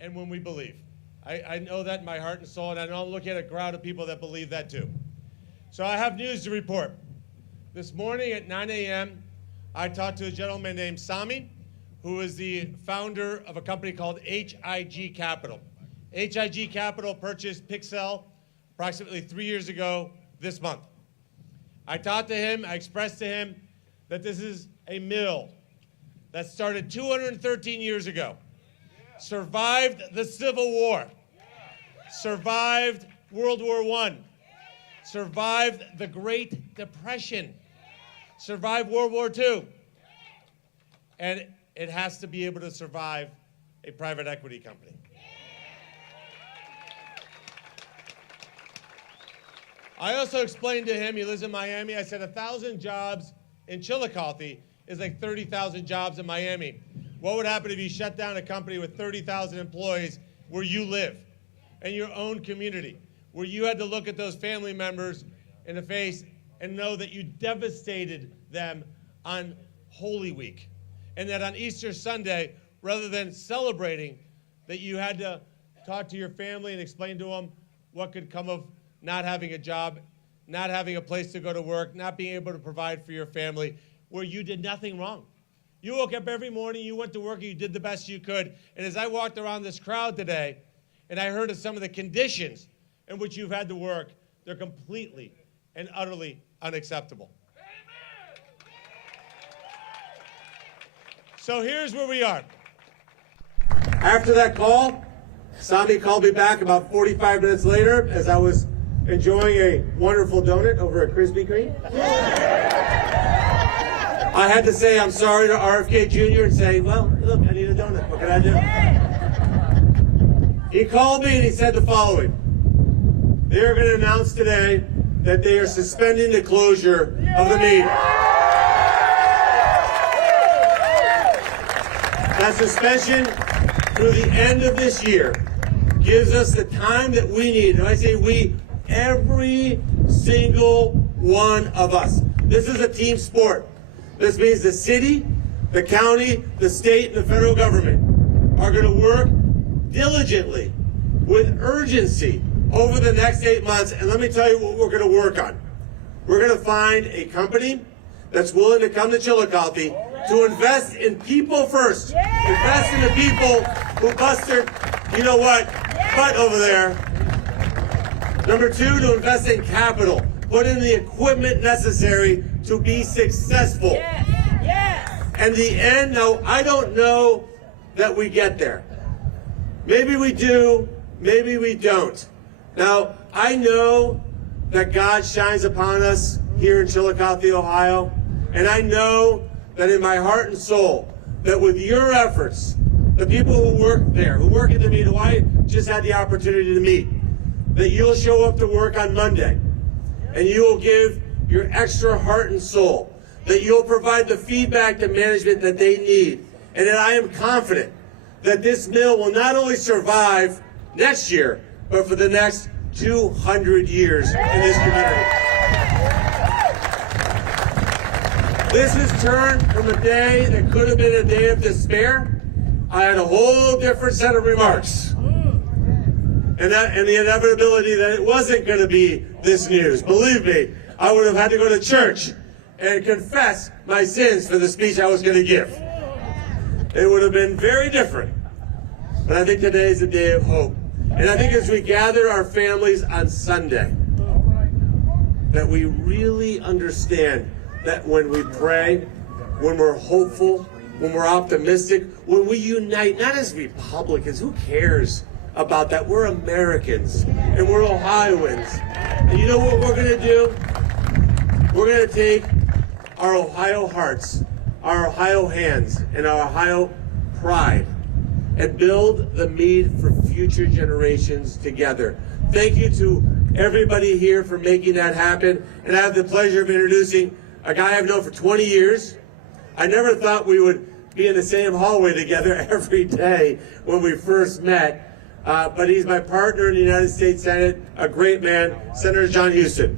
and when we believe. I know that in my heart and soul, and I know I'm looking at a crowd of people that believe that too. So I have news to report. This morning at 9 a.m., I talked to a gentleman named Sami, who is the founder of a company called HIG Capital. HIG Capital purchased Pixel approximately 3 years ago this month. I talked to him, I expressed to him that this is a mill that started 213 years ago, survived the Civil War, survived World War I, survived the Great Depression, survived World War II, and it has to be able to survive a private equity company. I also explained to him, he lives in Miami, I said 1,000 jobs in Chillicothe is like 30,000 jobs in Miami. What would happen if you shut down a company with 30,000 employees where you live, in your own community, where you had to look at those family members in the face and know that you devastated them on Holy Week, and that on Easter Sunday, rather than celebrating, that you had to talk to your family and explain to them what could come of not having a job, not having a place to go to work, not being able to provide for your family, where you did nothing wrong. You woke up every morning, you went to work, and you did the best you could. And as I walked around this crowd today, and I heard of some of the conditions in which you've had to work, they're completely and utterly unacceptable. So here's where we are. After that call, Sami called me back about 45 minutes later as I was enjoying a wonderful donut over at Krispy Kreme. I had to say I'm sorry to RFK Jr. and say, well, look, I need a donut. What can I do? He called me and he said the following. They're going to announce today that they are suspending the closure of the meeting. That suspension through the end of this year gives us the time that we need. And I say we, every single one of us. This is a team sport. This means the city, the county, the state, and the federal government are going to work diligently with urgency over the next 8 months. And let me tell you what we're going to work on. We're going to find a company that's willing to come to Chillicothe to invest in people first. Invest in the people who bust their, you know what, butt over there. Number two, to invest in capital. Put in the equipment necessary to be successful. And the end, now, I don't know that we get there. Maybe we do, maybe we don't. Now, I know that God shines upon us here in Chillicothe, Ohio, and I know that in my heart and soul, that with your efforts, the people who work there, who work at the meet, who I just had the opportunity to meet, that you'll show up to work on Monday, and you will give your extra heart and soul, that you'll provide the feedback to management that they need, and that I am confident that this mill will not only survive next year, but for the next 200 years in this community. This has turned from a day that could have been a day of despair. I had a whole different set of remarks. And the inevitability that it wasn't going to be this news. Believe me, I would have had to go to church and confess my sins for the speech I was going to give. It would have been very different. But I think today is a day of hope. And I think as we gather our families on Sunday, that we really understand that when we pray, when we're hopeful, when we're optimistic, when we unite, not as Republicans, who cares about that? We're Americans, and we're Ohioans. And you know what we're going to do? We're going to take our Ohio hearts, our Ohio hands, and our Ohio pride, and build the Mead for future generations together. Thank you to everybody here for making that happen. And I have the pleasure of introducing a guy I've known for 20 years. I never thought we would be in the same hallway together every day when we first met. But he's my partner in the United States Senate, a great man, Senator John Huston.